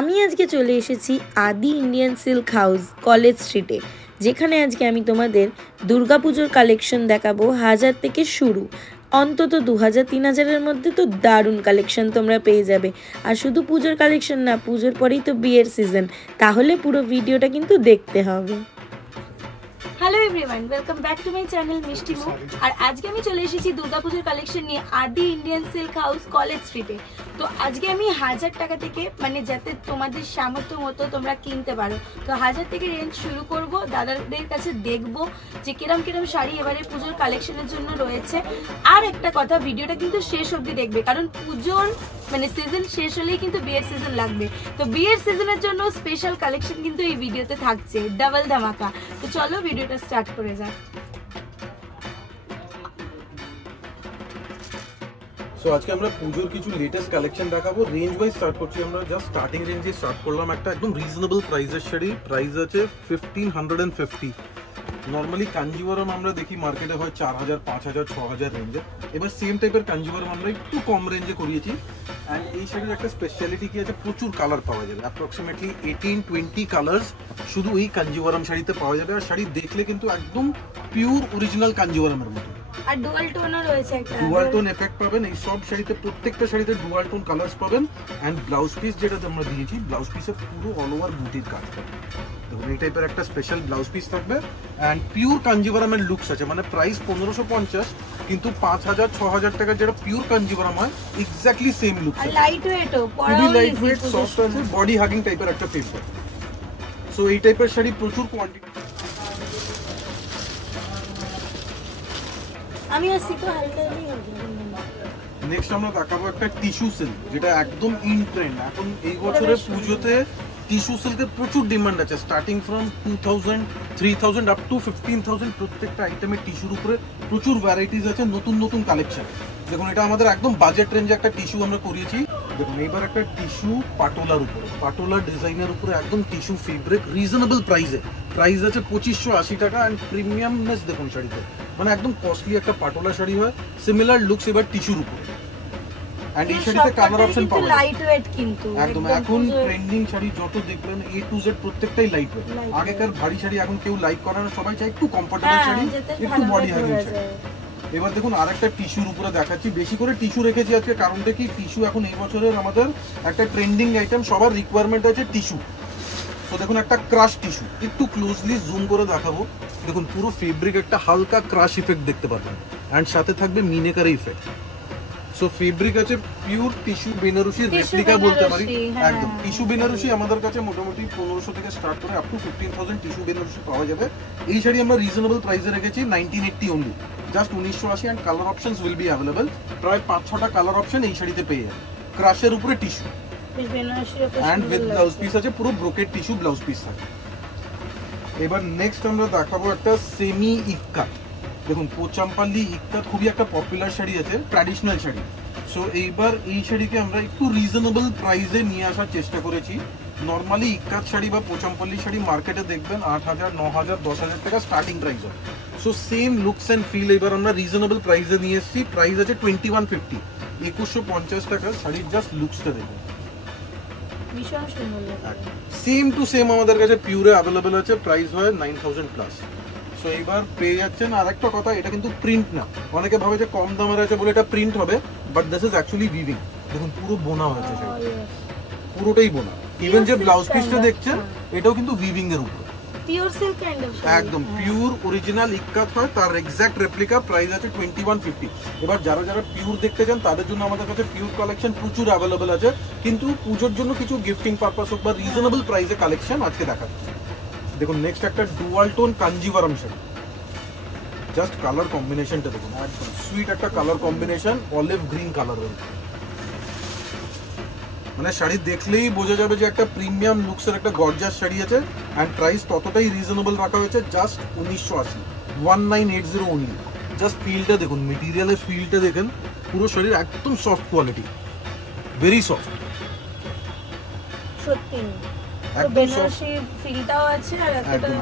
আমি আজকে চলে এসেছি আদি ইন্ডিয়ান সিল্ক হাউস কলেজ স্ট্রিটে, যেখানে আজকে আমি তোমাদের দুর্গাপুজোর কালেকশন দেখাবো। 1000 থেকে শুরু, অন্তত 2000-3000-এর মধ্যে তো দারুণ কালেকশন তোমরা পেয়ে যাবে। আর শুধু পুজোর কালেকশন না, পুজোর পরেই তো বিয়ের সিজন, তাহলে পুরো ভিডিওটা কিন্তু দেখতে হবে। Hello everyone, welcome back to my channel মিষ্টি মুখ। আর আজকে আমি চলে এসেছি দুর্গাপুজোর কালেকশন নিয়ে আদি ইন্ডিয়ান সিল্ক হাউস কলেজ স্ট্রিটে। তো আজকে আমি 1000 টাকা থেকে, মানে যাতে তোমাদের সামর্থ্য মতো তোমরা কিনতে পারো, তো 1000 থেকে রেঞ্জ শুরু করব। দাদাদের কাছে দেখবো যে কিরম কিরম শাড়ি এবারে পুজোর কালেকশনের জন্য রয়েছে। আর একটা কথা, ভিডিওটা কিন্তু শেষ অবধি দেখবে, কারণ পুজোর মানে সিজন শেষ হলেই কিন্তু বিয়ের সিজন লাগবে। তো বিয়ের সিজনের জন্য স্পেশাল কালেকশন কিন্তু এই ভিডিওতে থাকছে, ডাবল ধামাকা। তো চলো ভিডিওটা স্টার্ট করে যাক। সো আজকে আমরা পুজোর কিছু লেটেস্ট কালেকশন দেখাবো। রেঞ্জ ওয়াইজ স্টার্ট করছি আমরা। জাস্ট স্টার্টিং রেঞ্জে স্টার্ট করলাম একটা একদম রিজনেবল প্রাইসের শাড়ি। প্রাইস আছে 1550। নর্মালি কাঞ্জিভারম আমরা দেখি মার্কেটে হয় 4000, 5000, 6000 রেঞ্জে। এবার সেম টাইপের কাঞ্জিভারম আমরা একটু কম রেঞ্জে করিয়েছি। অ্যান্ড এই শাড়ির একটা স্পেশালিটি কি আছে, প্রচুর কালার পাওয়া যাবে। অ্যাপ্রক্সিমেটলি 18-20 কালার্স শুধু এই কাঞ্জিভারম শাড়িতে পাওয়া যাবে। আর শাড়ি দেখলে কিন্তু একদম পিওর অরিজিনাল কাঞ্জিভারমের মতো। আর ডুয়াল টোনও রয়েছে, একটা ডুয়াল টোন এফেক্ট পাবেন এই সব শাড়িতে। প্রত্যেকটা শাড়িতে ডুয়াল টোন কালার্স পাবেন। অ্যান্ড ব্লাউজ পিস যেটা আমরা দিয়েছি, ব্লাউজ পিসে পুরো অল ওভার বুটির কাজ পাবেন। দেখুন এই টাইপের একটা স্পেশাল ব্লাউজ পিস থাকবে। অ্যান্ড পিওর কাঞ্জিভারমের লুকস আছে, মানে প্রাইস 1550, কিন্তু 5000-6000 টাকার যেটা পিওর কাঞ্জিভারম হয় এক্স্যাক্টলি সেম লুক। লাইট ওয়েটও, খুবই লাইট ওয়েট, সফট আছে, বডি হাগিং টাইপের একটা ফেব্রিক। সো এই টাইপের শাড়ি প্রচুর কোয়ান্টিটি। আমি আসছি তো হালকা নেক্সট আমরা দেখাবো একটা টিস্যু সিল্ক, যেটা একদম ইন ট্রেন্ড এখন। এই বছরের পুজোতে টিস্যু সিল্কের প্রচুর ডিমান্ড আছে। স্টার্টিং ফ্রম 2000, 3000 আপ টু 15000 প্রত্যেকটা আইটেমের টিস্যুর উপরে প্রচুর ভ্যারাইটিস আছে, নতুন নতুন কালেকশন। দেখুন এটা আমাদের একদম বাজেট রেঞ্জে একটা টিস্যু আমরা করিয়েছি। দেখুন এইবার একটা টিস্যু পাটোলার উপরে, পাটোলা ডিজাইনের উপরে একদম টিস্যু ফেব্রিক, রিজনেবল প্রাইসে। প্রাইস আছে 2580 টাকা। অ্যান্ড প্রিমিয়ামনেস দেখুন শাড়িতে, মানে একদম কস্টলি একটা পাটোলা শাড়ি হয়। সিমিলার লুকস এবার টিস্যুর উপরে। এন্ড এই শাড়িতে কালার অপশন পাবেন, লাইট ওয়েট কিন্তু একদম। এখন ট্রেন্ডিং শাড়ি যত দেখবেন A to Z প্রত্যেকটাই লাইট ওয়েট। আগেকার ভারী শাড়ি এখন কেউ লাইক করে না, সবাই চায় একটু কমফোর্টেবল শাড়ি, একটু বডি হাগিং শাড়ি। এবার দেখুন আরেকটা টিস্যুর উপরে দেখাচ্ছি। বেশি করে টিস্যু রেখেছি আজকে, কারণটা কি, টিস্যু এখন এই বছরের আমাদের একটা ট্রেন্ডিং আইটেম, সবার রিকোয়ারমেন্ট আছে টিস্যু। তো দেখুন একটা ক্রাশ টিস্যু, একটু ক্লোজলি জুম করে দেখাবো। দেখুন পুরো ফেব্রিক একটা হালকা ক্রাশ ইফেক্ট দেখতে পারবেন। অ্যান্ড সাথে থাকবে মিনেকারি ইফেক্ট। সো ফেব্রিক আছে পিওর টিস্যু বেনারসি রেপ্লিকা বলতে পারি, একদম টিস্যু বেনারসি। আমাদের কাছে মোটামুটি 1500 থেকে স্টার্ট করে আপ টু 15000 টিস্যু বেনারসি পাওয়া যাবে। এই শাড়ি আমরা রিজনেবল প্রাইসে রেখেছি 1980 only, just 1980। And colour options will be available. প্রায় 5-6টা কালার অপশন এই শাড়িতে পেয়ে যাবে। ক্রাশের উপরে tissue and with blouse piece আছে, পুরো ব্রোকেড টিস্যু ব্লাউজ পিস থাকে। এবার নেক্সট আমরা দেখাবো একটা সেমি ইক্কাত। দেখুন পোচামপাল্লি ইক্কাত খুবই একটা পপুলার শাড়ি আছে, ট্র্যাডিশনাল শাড়ি। সো এইবার এই শাড়িকে আমরা একটু রিজনেবল প্রাইসে নিয়ে আসার চেষ্টা করেছি। নর্মালি ইক্কাত শাড়ি বা পোচামপাল্লি শাড়ি মার্কেটে দেখবেন 8000, 9000, 10000 টাকা স্টার্টিং প্রাইস হয়। So same looks and feel এবার আমরা রিজনেবল প্রাইসে নিয়ে এসেছি। প্রাইস আছে 2150, 2150 টাকা শাড়ির। জাস্ট লুকসটা দেখুন, ভীষণ সুন্দর। সেম টু সেম আমাদের কাছে পিওরে অ্যাভেলেবেল আছে। প্রাইস হয় 9000 প্লাস। সো এইবার পেয়ে যাচ্ছেন। আর একটা কথা, এটা কিন্তু প্রিন্ট না। অনেকে ভাবে যে কম দামের আছে বলে এটা প্রিন্ট হবে, but this is actually weaving. দেখুন পুরো বোনা হয়েছে, পুরোটাই বোনা। ইভেন যে ব্লাউজ পিসটা দেখছেন এটাও কিন্তু উইভিং এর উপর, পিওর সিল্ক কাইন্ড অফ, একদম পিওর অরিজিনাল ইক্কাত হয়, তার এক্সাক্ট রেপ্লিকা। প্রাইস আছে 2150। এবার যারা যারা পিওর দেখতে চান তাদের জন্য আমাদের কাছে পিওর কালেকশন প্রচুর অ্যাভেলেবেল আছে। কিন্তু পুজোর জন্য কিছু গিফটিং পারপাস হোক বা রিজনেবল প্রাইসে কালেকশন আজকে দেখাচ্ছি। দেখুন নেক্সট একটা dual tone Kanjivaram sari. Just colour কম্বিনেশনটা দেখুন, একদম সুইট একটা কালার কম্বিনেশন, অলিভ গ্রিন কালারের। মানে শাড়ি দেখলেই বোঝা যাবে যে একটা প্রিমিয়াম লুকসের একটা গর্জাস শাড়ি আছে। অ্যান্ড প্রাইস ততটাই রিজনেবল রাখা হয়েছে, জাস্ট 1980, 1980 অনলি। জাস্ট ফিলটা দেখুন, মেটেরিয়ালের ফিলটা দেখেন, পুরো শাড়ির একদম সফট কোয়ালিটি, ভেরি সফট, সত্যি একদম সফট ফিলটাও আছে। আর একদম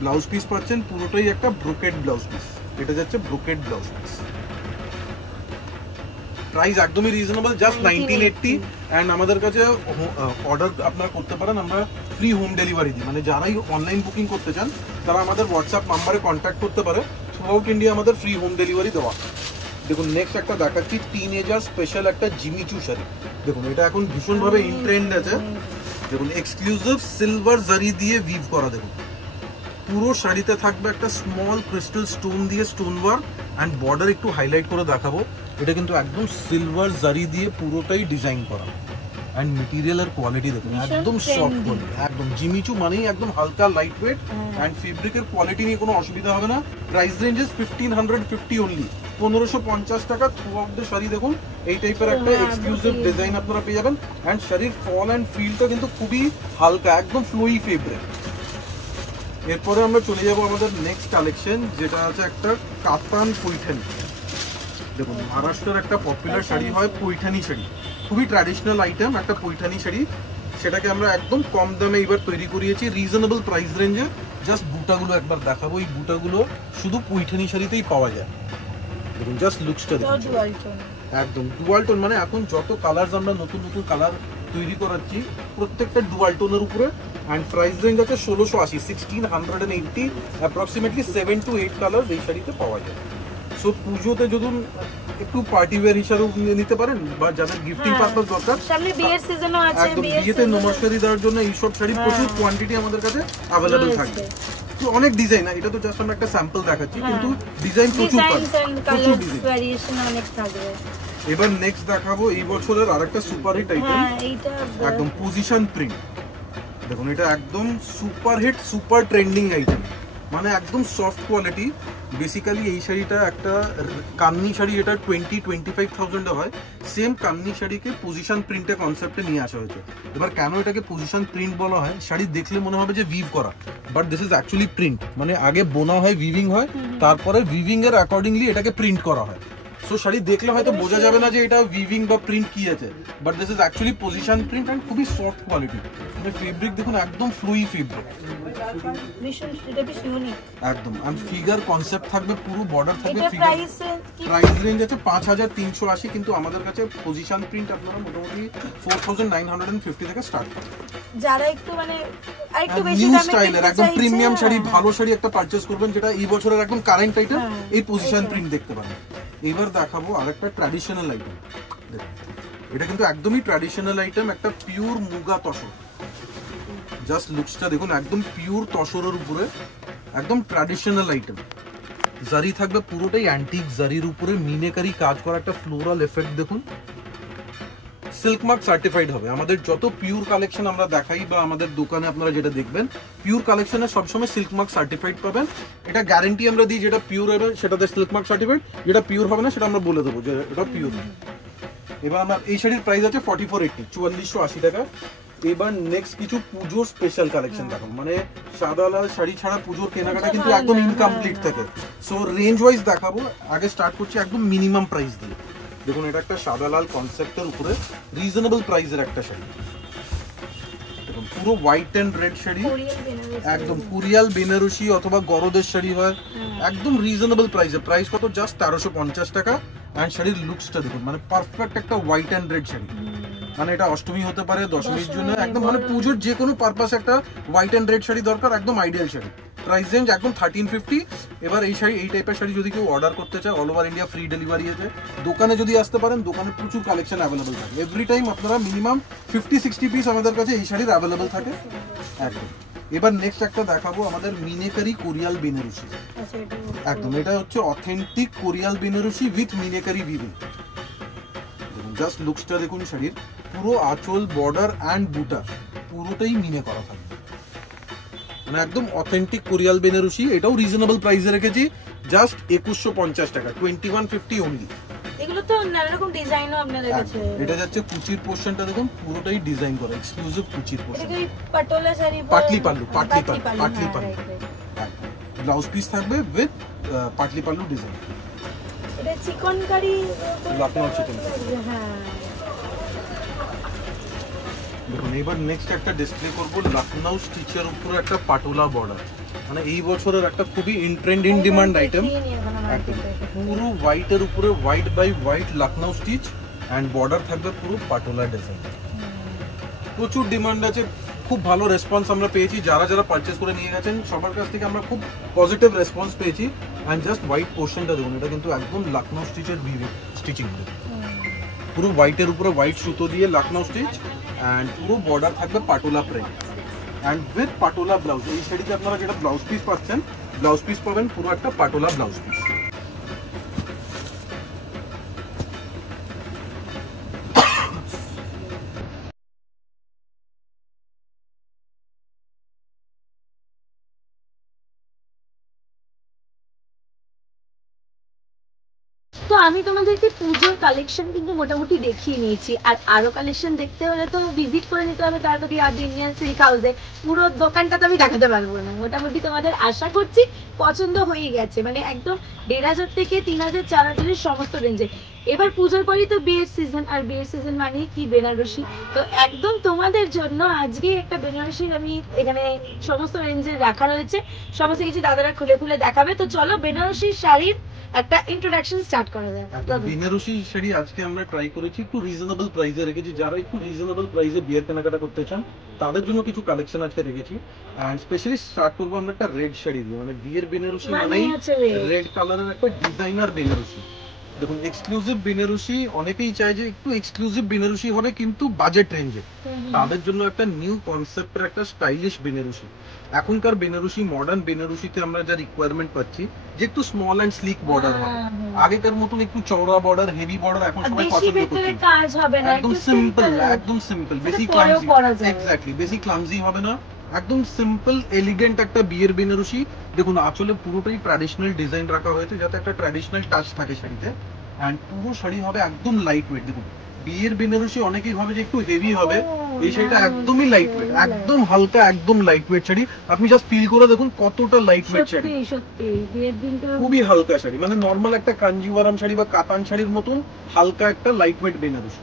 ব্লাউজ পিস পাচ্ছেন পুরোটাই একটা ব্রোকেড ব্লাউজ পিস। এটা যাচ্ছে ব্রোকেড ব্লাউজ পিস। প্রাইস একদমই রিজনেবল, জাস্ট 1980। অ্যান্ড আমাদের কাছে অর্ডার আপনারা করতে পারেন, আমরা ফ্রি হোম ডেলিভারি দিই। মানে যারাই অনলাইন বুকিং করতে চান তারা আমাদের হোয়াটসঅ্যাপ নাম্বারে কন্ট্যাক্ট করতে পারে। থ্রু আউট ইন্ডিয়া আমাদের ফ্রি হোম ডেলিভারি দেওয়া। দেখুন নেক্সট একটা দেখাচ্ছি টিনেজার স্পেশাল একটা জিমিচু শাড়ি। দেখুন এটা এখন ভীষণভাবে ইন ট্রেন্ড আছে। দেখুন এক্সক্লুসিভ সিলভার জারি দিয়ে উইভ করা। দেখুন পুরো শাড়িতে থাকবে একটা স্মল ক্রিস্টাল স্টোন দিয়ে স্টোন ওয়ার্ক অ্যান্ড বর্ডার একটু হাইলাইট করে দেখাবো। এটা কিন্তু একদম সিলভার জারি দিয়ে পুরোটাই ডিজাইন করা। অ্যান্ড মেটেরিয়ালের কোয়ালিটি দেখুন একদম সফট কোয়ালিটি, একদম জিমিচু মানেই একদম হালকা লাইট ওয়েট। অ্যান্ড ফেব্রিকের কোয়ালিটি নিয়ে কোনো অসুবিধা হবে না। প্রাইস রেঞ্জেস 1550 অনলি, 1550 টাকা। থ্রু আউট দ্য শাড়ি দেখুন এই টাইপের একটা এক্সক্লুসিভ ডিজাইন আপনারা পেয়ে যাবেন। অ্যান্ড শাড়ির ফল অ্যান্ড ফিলটা কিন্তু খুবই হালকা, একদম ফ্লোই ফেব্রিক। এরপরে আমরা চলে যাব আমাদের নেক্সট কালেকশন, যেটা আছে একটা কাতান পৈঠানি। দেখুন মহারাষ্ট্রের একটা পপুলার শাড়ি হয় পৈঠানি শাড়ি, খুবই ট্র্যাডিশনাল আইটেম একটা পৈঠানি শাড়ি। সেটাকে আমরা একদম কম দামে এবার তৈরি করিয়েছি, রিজনেবল প্রাইস রেঞ্জে। জাস্ট বুটাগুলো একবার দেখাবো, এই বুটাগুলো শুধু পৈঠানি শাড়িতেই পাওয়া যায়। দেখুন জাস্ট লুকসটা দেখুন, একদম ডুয়াল টোন। মানে এখন যত কালার আমরা নতুন নতুন কালার তৈরি করাচ্ছি প্রত্যেকটা ডুয়াল টোনের উপরে। অ্যান্ড প্রাইস রেঞ্জ আছে 1680, 1680। অ্যাপ্রক্সিমেটলি 7 to 8 কালার এই শাড়িতে পাওয়া যায়। সো পুজোতে যদি একটু পার্টি ওয়্যার হিসাবে নিতে পারেন, বা যাদের গিফটিং পারপাস দরকার, সামনে বিয়ের সিজনও আছে, একদম বিয়েতে নমস্কারি দেওয়ার জন্য এইসব শাড়ি প্রচুর কোয়ান্টিটি আমাদের কাছে অ্যাভেলেবল থাকবে। তো অনেক ডিজাইন, এটা তো জাস্ট আমরা একটা স্যাম্পল দেখাচ্ছি, কিন্তু ডিজাইন প্রচুর ভ্যারিয়েশন অনেক থাকবে। এবার নেক্সট দেখাবো এই বছরের আরেকটা সুপারহিট আইটেম, একদম পজিশন প্রিন্ট। দেখুন এটা একদম super hit super trending item, মানে একদম সফট কোয়ালিটি। বেসিক্যালি এই শাড়িটা একটা কান্নি শাড়ি, এটা 20-25,000 হয়। সেম কান্নি শাড়িকে পজিশন প্রিন্টে কনসেপ্টে নিয়ে আসা হয়েছে। এবার কেন এটাকে পজিশন প্রিন্ট বলা হয়, শাড়ি দেখলে মনে হবে যে উইভ করা, but this is actually print. মানে আগে বোনা হয়, উইভিং হয়, তারপরে উইভিং এর অ্যাকর্ডিংলি এটাকে প্রিন্ট করা হয়। সো শাড়ি দেখলে হয়তো বোঝা যাবে না যে এটা উইভিং বা প্রিন্ট কি আছে, but this is actually position print. And খুবই সফট কোয়ালিটি। মানে ফেব্রিক দেখুন একদম ফ্লুই ফেব্রিক, একদম। অ্যান্ড ফিগার কনসেপ্ট থাকবে, পুরো বর্ডার থাকবে। প্রাইস রেঞ্জ আছে 5380, কিন্তু আমাদের কাছে পজিশন প্রিন্ট আপনারা মোটামুটি 4950 থেকে স্টার্ট করেন। যারা একটু মানে আরেকটু বেশি নিউ দামে স্টাইলের একদম প্রিমিয়াম শাড়ি, ভালো শাড়ি একটা পারচেজ করবেন, যেটা এই বছরের একদম কারেন্ট আইটেম, এই পজিশন প্রিন্ট দেখতে পারেন। এবার দেখাবো আরেকটা ট্র্যাডিশনাল আইটেম। দেখুন এটা কিন্তু একদমই ট্র্যাডিশনাল আইটেম, একটা পিওর মুগা তসর। জাস্ট লুকসটা দেখুন, একদম পিওর তসরের উপরে একদম ট্র্যাডিশনাল আইটেম। জারি থাকবে পুরোটাই অ্যান্টিক জারির উপরে মিনেকারি কাজ করা একটা ফ্লোরাল এফেক্ট। দেখুন সিল্ক মার্ক সার্টিফাইড হবে। আমাদের যত পিওর কালেকশন আমরা দেখাই বা আমাদের দোকানে আপনারা যেটা দেখবেন, পিওর কালেকশনে সবসময় সিল্ক মার্ক সার্টিফাইড পাবেন। এটা গ্যারান্টি আমরা দিই, যেটা পিওর হবে সেটাতে সিল্ক মার্ক সার্টিফাইড, যেটা পিওর হবে না সেটা আমরা বলে দেবো যে এটা পিওর। এবার আমার এই শাড়ির প্রাইস আছে 4480, 4480 টাকা। এবার নেক্সট কিছু পুজোর স্পেশাল কালেকশন দেখো, মানে সাদা লাল শাড়ি ছাড়া পুজোর কেনাকাটা কিন্তু একদম ইনকমপ্লিট থাকে। সো রেঞ্জ ওয়াইজ দেখাবো, আগে স্টার্ট করছি একদম মিনিমাম প্রাইস দিয়ে। দেখুন এটা একটা সাদা লাল কনসেপ্টের উপরে রিজনেবল প্রাইসের একটা শাড়ি। দেখুন পুরো হোয়াইট এন্ড রেড শাড়ি, একদম কুরিয়াল বেনারসি অথবা গরদের শাড়ি হয়, একদম রিজনেবল প্রাইসে। প্রাইস কত? জাস্ট 1350 টাকা। অ্যান্ড শাড়ির লুকসটা দেখুন, মানে পারফেক্ট একটা হোয়াইট এন্ড রেড শাড়ি। মানে এটা অষ্টমী হতে পারে, দশমীর জন্য, একদম মানে পুজোর যে কোনো পারপাস একটা হোয়াইট এন্ড রেড শাড়ি দরকার, একদম আইডিয়াল শাড়ি। প্রাইস রেঞ্জ একদম 1350। এবার এই শাড়ি, এই টাইপের শাড়ি যদি কেউ অর্ডার করতে চায়, all over India free delivery আছে। দোকানে যদি আসতে পারেন, দোকানে প্রচুর কালেকশন অ্যাভেলেবল থাকে। এভরি টাইম আপনারা মিনিমাম 50-60 পিস আমাদের কাছে এই শাড়ির অ্যাভেলেবল থাকে একদম। এবার নেক্সট একটা দেখাবো আমাদের মিনেকারি কোরিয়াল বেনারসি। একদম এটা হচ্ছে authentic Korial Banarasi with meenakari weaving. দেখুন জাস্ট লুকসটা দেখুন, শাড়ির পুরো আঁচল, বর্ডার অ্যান্ড বুটা পুরোটাই মিনে করা থাকে, মানে একদম অথেন্টিক কোরিয়াল বেনারসি। এটাও রিজনেবল প্রাইসে রেখেছি, জাস্ট 2150 টাকা, 2150 অনলি। এগুলো তো নানা রকম ডিজাইনও আপনাদের কাছে। এটা যাচ্ছে কুচির পোরশনটা দেখুন, পুরোটাই ডিজাইন করা, এক্সক্লুসিভ কুচির পোরশন। এটা কি পাটোলা শাড়ি, পাটলি পাল্লু, পাটলি পাল্লু। ব্লাউজ পিস থাকবে উইথ পাটলি পাল্লু ডিজাইন। এটা চিকনকারি, লখনউ চিকন। হ্যাঁ দেখুন এবার নেক্সট একটা ডিসপ্লে করবো লখনউ স্টিচের উপরে একটা পাটোলা বর্ডার। মানে এই বছরের একটা খুবই ট্রেন্ড ইন ডিমান্ড আইটেম। পুরো হোয়াইটের উপরে white by white Lucknow stitch and border থাকবে পুরো পাটোলা ডিজাইন। প্রচুর ডিমান্ড আছে, খুব ভালো রেসপন্স আমরা পেয়েছি। যারা যারা পারচেস করে নিয়ে গেছেন সবার কাছ থেকে আমরা খুব পজিটিভ রেসপন্স পেয়েছি। অ্যান্ড জাস্ট হোয়াইট পোর্শনটা দেখুন, এটা কিন্তু একদম লখনৌ স্টিচের স্টিচিং, পুরো হোয়াইটের উপরে হোয়াইট সুতো দিয়ে লখনৌ স্টিচ, অ্যান্ড পুরো বর্ডার থাকবে patola print and with patola blouse. এই শাড়িতে আপনারা যেটা ব্লাউজ পিস পাচ্ছেন, ব্লাউজ পিস পাবেন পুরো একটা পাটোলা ব্লাউজ পিস। তো আমি তোমাদেরকে পুজোর কালেকশন কিন্তু মোটামুটি দেখিয়ে নিয়েছি, আর আরো কালেকশন দেখতে হলে তো ভিজিট করে নিতে হবে তাড়াতাড়ি আদি ইন্ডিয়ান সিল্ক হাউসে। পুরো দোকানটা তো আমি দেখাতে পারবো না, মোটামুটি তোমাদের আশা করছি পছন্দ হয়ে গেছে, মানে একদম 1500 থেকে 3000 4000 সমস্ত রেঞ্জে। এবার পুজোর পরই তো বিয়ের সিজন, আর বিয়ের সিজন মানে কি বেনারসি, তো একদম তোমাদের জন্য আজকে একটা বেনারসির আমি এখানে সমস্ত রেঞ্জে রাখা রয়েছে, সমস্ত কিছু দাদারা খুলে খুলে দেখাবে। তো চলো বেনারসি শাড়ির একটা ইন্ট্রোডাকশন স্টার্ট করা যায়। বেনারসি শাড়ি আজকে আমরা ট্রাই করেছি একটু রিজনেবল প্রাইসে রেখেছি। যারা একটু রিজনেবল প্রাইসে বিয়ের কেনাকাটা করতে চান তাদের জন্য কিছু কালেকশন আজকে রেখেছি। এন্ড স্পেশালি স্টার্ট করবো আমরা একটা রেড শাড়ি দিয়ে, মানে বিয়ের বেনারসি মানেই রেড কালারের একটা ডিজাইনার বেনারসি। দেখুন এক্সক্লুসিভ বেনারসি, অনেকেই চায় যে একটু এক্সক্লুসিভ বেনারসি হবে কিন্তু বাজেট রেঞ্জে, তাদের জন্য একটা নিউ কনসেপ্টের একটা স্টাইলিশ বেনারসি। এখনকার বেনারসি, মডার্ন বেনারসিতে আমরা যা রিকোয়ারমেন্ট পাচ্ছি যে একটু স্মল এন্ড স্লিক বর্ডার হবে, আগেকার মতন একটু চওড়া বর্ডার, হেভি বর্ডার এখন সবাই পছন্দ করছে। একদম সিম্পল, একদম সিম্পল, বেশি ক্লামজি, এক্স্যাক্টলি বেশি ক্লামজি হবে না, একদম সিম্পল এলিগেন্ট একটা বিয়ের বেনারসি। দেখুন আঁচলে পুরোটাই ট্র্যাডিশনাল ডিজাইন রাখা হয়েছে যাতে একটা ট্র্যাডিশনাল টাচ থাকে শাড়িতে। এন্ড পুরো শাড়ি হবে একদম লাইট ওয়েট। দেখুন বিয়ের বেনারসি অনেকেই ভাবে যে একটু হেভি হবে, এই শাড়িটা একদমই লাইট ওয়েট, একদম হালকা, একদম লাইট ওয়েট শাড়ি। আপনি জাস্ট ফিল করে দেখুন কতটা লাইট ওয়েট শাড়ি, খুবই হালকা শাড়ি, মানে নর্মাল একটা কাঞ্জিওয়ারাম শাড়ি বা কাতান শাড়ির মতন হালকা একটা লাইট ওয়েট বেনারসি।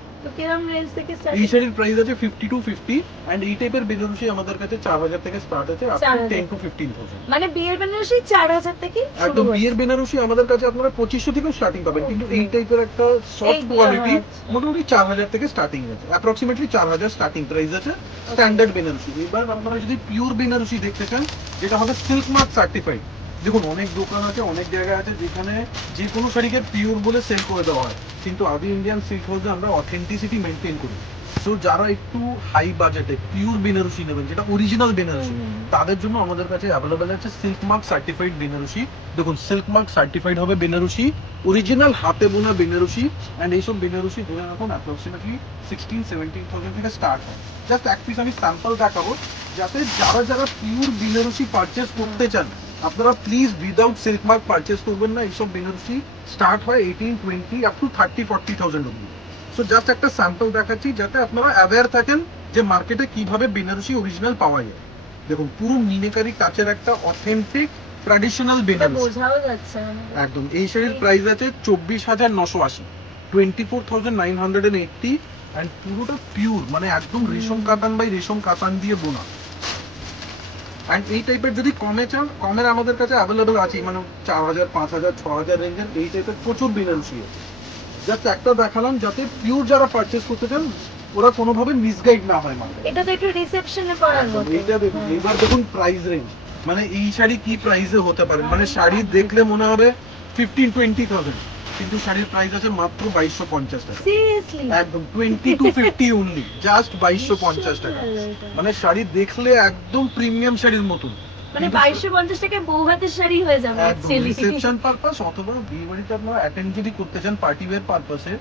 এই শাড়ির প্রাইস আছে 50 to 50 এন্ড এই টাইপের বেনারসি আমাদের কাছে 4000 থেকে স্টার্ট আছে আপ টু 10 to 15000। মানে বিয়ের বেনারসি 4000 থেকে একদম বিয়ের বেনারসি আমাদের কাছে আপনারা 2500 থেকে স্টার্টিং পাবেন, কিন্তু এই টাইপের একটা সফট কোয়ালিটি মোটামুটি 4000 থেকে স্টার্টিং আছে, অ্যাপ্রক্সিমেটলি 4000 স্টার্টিং প্রাইস আছে স্ট্যান্ডার্ড বেনারসি। এবার আপনারা যদি পিওর বেনারসি দেখতে চান যেটা হবে সিল্ক মার্ক সার্টিফাইড, দেখুন অনেক দোকান আছে, অনেক জায়গা আছে যেখানে যে কোনো শাড়িকে পিওর বলে সেল করে দেওয়া হয়, কিন্তু আদি ইন্ডিয়ান সিল্ক হাউসে আমরা অথেন্টিসিটি মেনটেন করি। তো যারা একটু হাই বাজেটে পিওর বেনারসি নেবেন যেটা অরিজিনাল বেনারসি, তাদের জন্য আমাদের কাছে অ্যাভেলেবেল আছে সিল্ক মার্ক সার্টিফাইড বেনারসি। দেখুন সিল্ক মার্ক সার্টিফাইড হবে বেনারসি, অরিজিনাল হাতে বোনা বেনারসি। এন্ড এইসব বেনারসি ধরে রাখুন অ্যাপ্রক্সিমেটলি 16-17,000 থেকে স্টার্ট হয়। জাস্ট এক পিস আমি স্যাম্পল দেখাবো যাতে যারা যারা পিওর বেনারসি পারচেস করতে চান আপনারা please without silk mark purchase করবেন না। এইসব বেনারসি স্টার্ট হয় 18-20 আপ টু 30-40,000 অব্দি। সো জাস্ট একটা স্যাম্পল দেখাচ্ছি যাতে আপনারা অ্যাওয়্যার থাকেন যে মার্কেটে কিভাবে বেনারসি অরিজিনাল পাওয়া যায়। দেখুন পুরো মিনেকারি কাচের একটা অথেন্টিক ট্র্যাডিশনাল বেনারসি, একদম। এই শাড়ির প্রাইস আছে 24,980, 24,980 এন্ড পুরোটা পিওর, মানে একদম রেশম কাতান বাই রেশম কাতান দিয়ে বোনা। এন্ড এই টাইপের যদি কমে চান, কমের আমাদের কাছে অ্যাভেলেবল আছে, মানে 4000, 5000, 6000 রেঞ্জের এই টাইপের প্রচুর বেনারসি আছে। জাস্ট একটা দেখালাম যাতে পিওর যারা পারচেস করতে চান ওরা কোনোভাবে মিসগাইড না হয় মার্কেটে। এটা তো একটু রিসেপশনে পরার মতো। এইটা দেখুন, এবার দেখুন প্রাইস রেঞ্জ, মানে এই শাড়ি কি প্রাইসে হতে পারে, মানে শাড়ি দেখলে মনে হবে 15-20,000, কিন্তু শাড়ির প্রাইস আছে মাত্র 2250 টাকা। সিরিয়াসলি একদম 20 to 50 অনলি, জাস্ট 2250 টাকা। মানে শাড়ি দেখলে একদম প্রিমিয়াম শাড়ির মতন, মানে 2250 টাকায় বউ হাতের শাড়ি হয়ে যাবে অ্যাকচুয়ালি। রিসেপশন পারপাস অথবা বিয়ে বাড়িতে আপনারা অ্যাটেন্ড যদি করতে চান পার্টি ওয়্যার পারপাসে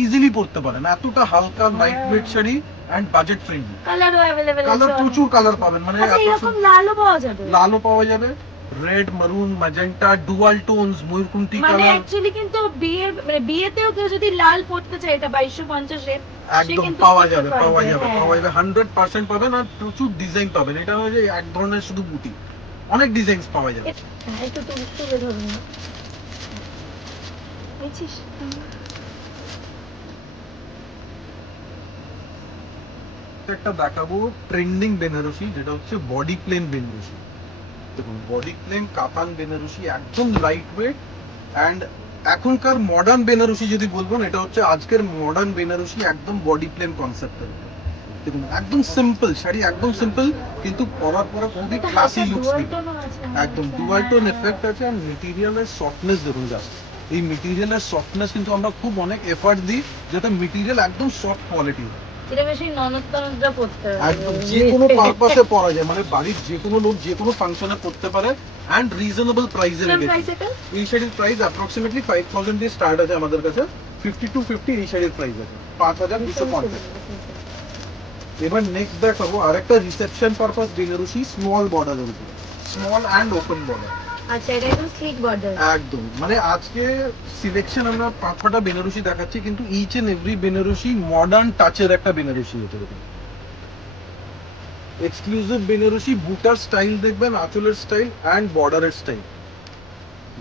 ইজিলি পরতে পারেন। এতটা হালকা light weight sari and budget friendly. কালারও अवेलेबल আছে, কালার প্রচুর কালার পাবেন, মানে এরকম লালও পাওয়া যাবে, লালও পাওয়া যাবে, রেড, মারুন, ম্যাজেন্টা, ডুয়াল টোনস, ময়ূরকুন্টি কালার। মানে অ্যাকচুয়ালি কিন্তু বিয়েতেও কেউ যদি লাল পরতে চায় এটা 2250 এ একদম পাওয়া যাবে, পাওয়া যাবে, পাওয়া যাবে, 100% পাবেন। আর প্রচুর ডিজাইন পাবেন, এটা হয় যে এক ধরনের শুধু বুটি, অনেক ডিজাইনস পাওয়া যাবে। একটু তুলে ধরুন না, বুঝছিস? একটা দেখাবো ট্রেন্ডিং বেনারসি যেটা হচ্ছে বডি প্লেন বেনারসি। দেখুন বডি প্লেন কাতান বেনারসি, একদম লাইট ওয়েট এন্ড এখনকার মডার্ন বেনারসি যদি বলবো না, এটা হচ্ছে আজকের মডার্ন বেনারসি, একদম বডি প্লেন কনসেপ্টের। দেখুন একদম সিম্পল শাড়ি, একদম সিম্পল, কিন্তু পরার পরে খুবই ক্লাসি লুকস দিবে। একদম ডুয়াল টোন এফেক্ট আছে। আর মেটেরিয়ালের সফটনেস দেখুন জাস্ট, এই মেটেরিয়ালের সফটনেস কিন্তু আমরা খুব অনেক এফর্ট দিই যাতে মেটেরিয়াল একদম সফট কোয়ালিটি হয়। এটা বেশি ননদ-টনদরা পরতে পারে, একদম যে কোনো পারপাসে পরা যায়, মানে বাড়ির যে কোনো লোক যে কোনো ফাংশনে পরতে পারে। এন্ড রিজনেবল প্রাইসে রেখেছি। এই শাড়ির প্রাইস অ্যাপ্রক্সিমেটলি 5000 দিয়ে স্টার্ট আছে আমাদের কাছে, 5250 এই শাড়ির প্রাইস আছে, 5250। এবার নেক্সট দেখাবো আরেকটা রিসেপশন পারপাস বেনারসি, স্মল বর্ডারের উপর, স্মল এন্ড ওপেন বর্ডার। আচ্ছা, এটা একদম স্লিক বর্ডার। একদম, মানে আজকে সিলেকশন আমরা 5-6টা বেনারসি দেখাচ্ছি, কিন্তু each and every Benarasi modern টাচের একটা বেনারসি হতে পারে। এক্সক্লুসিভ বেনারসি, বুটার স্টাইল দেখবেন, আঁচলের স্টাইল এন্ড বর্ডারের style,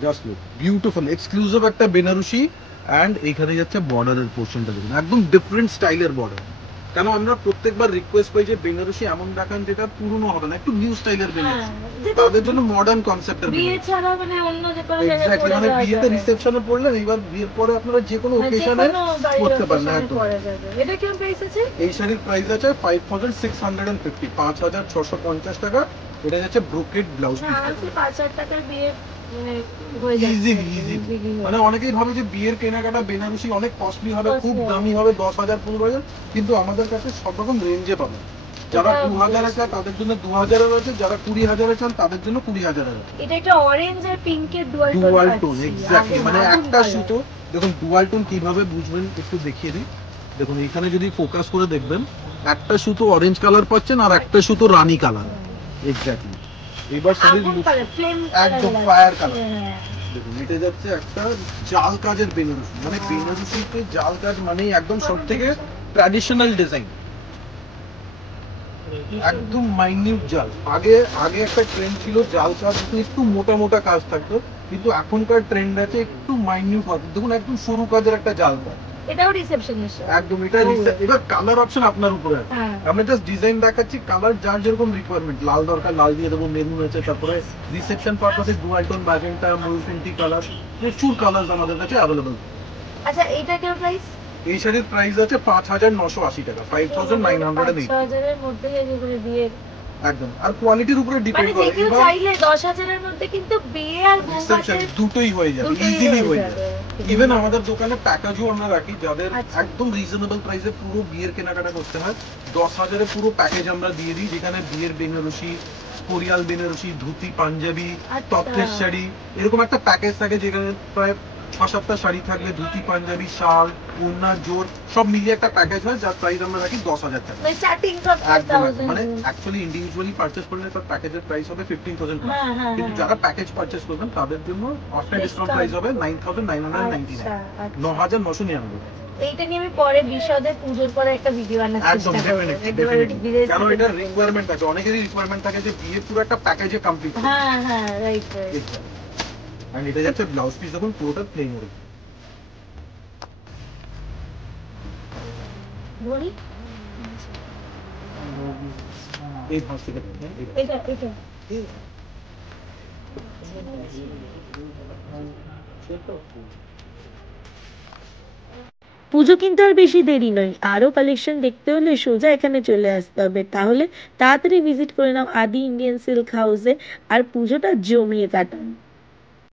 just look beautiful. Exclusive একটা বেনারসি এন্ড এখানে যাচ্ছে বর্ডারের পোর্শনটা দেখুন, একদম ডিফারেন্ট স্টাইলের বর্ডার। কেন আমরা প্রত্যেকবার রিকোয়েস্ট পাই যে বেনারসি এমন দেখান যেটা পুরনো হবে না, একটু নিউ স্টাইলের বেনারসি। তাদের জন্য মডার্ন কনসেপ্টের বিয়ে ছাড়া মানে অন্য যে কোনো জায়গায় এক্স্যাক্টলি, মানে বিয়েতে রিসেপশনে পড়লেন, এবার বিয়ের পরে আপনারা যে কোনো অকেশনে পড়তে পারেন। একদম। এটা কেমন প্রাইস আছে? এই শাড়ির প্রাইস আছে 5650, 5650 টাকা। এটা যাচ্ছে ব্রোকেড ব্লাউজ পিস। হ্যাঁ, 5000 টাকার বিয়ে মানে অনেকেই ভাবে যে বিয়ের কেনাকাটা বেনারসি অনেক কস্টলি হবে, খুব দামি হবে, 10,000 15,000, কিন্তু আমাদের কাছে সব রকম রেঞ্জে পাবেন। যারা 2000 চান তাদের জন্য 2000 এর আছে, যারা 20,000 চান তাদের জন্য 20,000 এর আছে। এটা একটা অরেঞ্জ আর পিঙ্কের ডুয়াল টোন, এক্স্যাক্টলি, মানে একটা সুতো। দেখুন ডুয়াল টোন কিভাবে বুঝবেন একটু দেখিয়ে দিই। দেখুন এখানে যদি ফোকাস করে দেখবেন, একটা সুতো অরেঞ্জ কালার পাচ্ছেন আর একটা সুতো রানী কালার, এক্স্যাক্টলি। এবার শাড়ির একদম ফায়ার কালার। দেখুন এটা যাচ্ছে একটা জাল কাজের বেনারসি, মানে বেনারসিতে জাল কাজ মানেই একদম সব থেকে ট্র্যাডিশনাল ডিজাইন, একদম মাইনিউট জাল। আগে আগে একটা ট্রেন্ড ছিল জাল কাজ একটু মোটা মোটা কাজ থাকতো, কিন্তু এখনকার ট্রেন্ড আছে একটু মাইনিউট কাজ। দেখুন একদম সরু কাজের একটা জাল কাজ, এটাও রিসেপশনের একদম। এটা এবার কালার অপশন আপনার উপরে আছে, আমরা জাস্ট ডিজাইন দেখাচ্ছি, কালার যার যেরকম রিকোয়ারমেন্ট, লাল দরকার লাল দিয়ে দেবো, মেরুন আছে, তারপরে রিসেপশন পারপাসে ডুয়াল টোন, ম্যাজেন্টা, মরুফেন্টি কালার, প্রচুর কালার আমাদের কাছে অ্যাভেলেবল। আচ্ছা, এইটা কেমন প্রাইস? এই শাড়ির প্রাইস আছে 5980 টাকা, 5980। 5000 এর মধ্যে যেগুলো বিয়ে একদম, আর কোয়ালিটির উপরে ডিপেন্ড করে। কেউ চাইলে 10,000 এর মধ্যে কিন্তু বিয়ে আর রিসেপশন দুটোই হয়ে যাবে, ইজিলি হয়ে যাবে। ইভেন আমাদের দোকানে প্যাকেজও আমরা রাখি, যাদের একদম রিজনেবল প্রাইসে পুরো বিয়ের কেনাকাটা করতে হয়, 10,000 এর পুরো প্যাকেজ আমরা দিয়ে দিই, যেখানে বিয়ের বেনারসি, কোরিয়াল বেনারসি, ধুতি পাঞ্জাবি, তত্ত্বের শাড়ি, এরকম একটা প্যাকেজ থাকে, যেখানে প্রায় 6-7টা শাড়ি থাকবে, ধুতি পাঞ্জাবি, শাল, ওড়না, জোর সব মিলিয়ে একটা প্যাকেজ হয়, যার প্রাইস আমরা রাখি 10,000 টাকা। মানে অ্যাকচুয়ালি ইন্ডিভিজুয়ালি পারচেজ করলে তার প্যাকেজের প্রাইস হবে 15,000 টাকা, কিন্তু যারা প্যাকেজ পারচেজ করবেন তাদের জন্য আফটার ডিসকাউন্ট প্রাইস হবে 9,999, 9,999। এইটা নিয়ে আমি পরে বিশদে পুজোর পরে একটা ভিডিও বানাতে চেষ্টা করব। কারণ এটা রিকোয়ারমেন্ট আছে, অনেকেরই রিকোয়ারমেন্ট থাকে যে বিয়ে পুরো একটা প্যাকেজে কমপ্লিট। হ্যাঁ হ্যাঁ, রাইট রাইট। আর এটা যাচ্ছে ব্লাউজ পিস, দেখুন পুরোটা প্লেন হবে। বলি এই ভাঁজ থেকে এটা এটা পুজো কিন্তু আর বেশি দেরি নয়, আরও কালেকশন দেখতে হলে সোজা এখানে চলে আসতে হবে। তাহলে তাড়াতাড়ি ভিজিট করে নাও আদি ইন্ডিয়ান সিল্ক হাউসে আর পুজোটা জমিয়ে কাটান।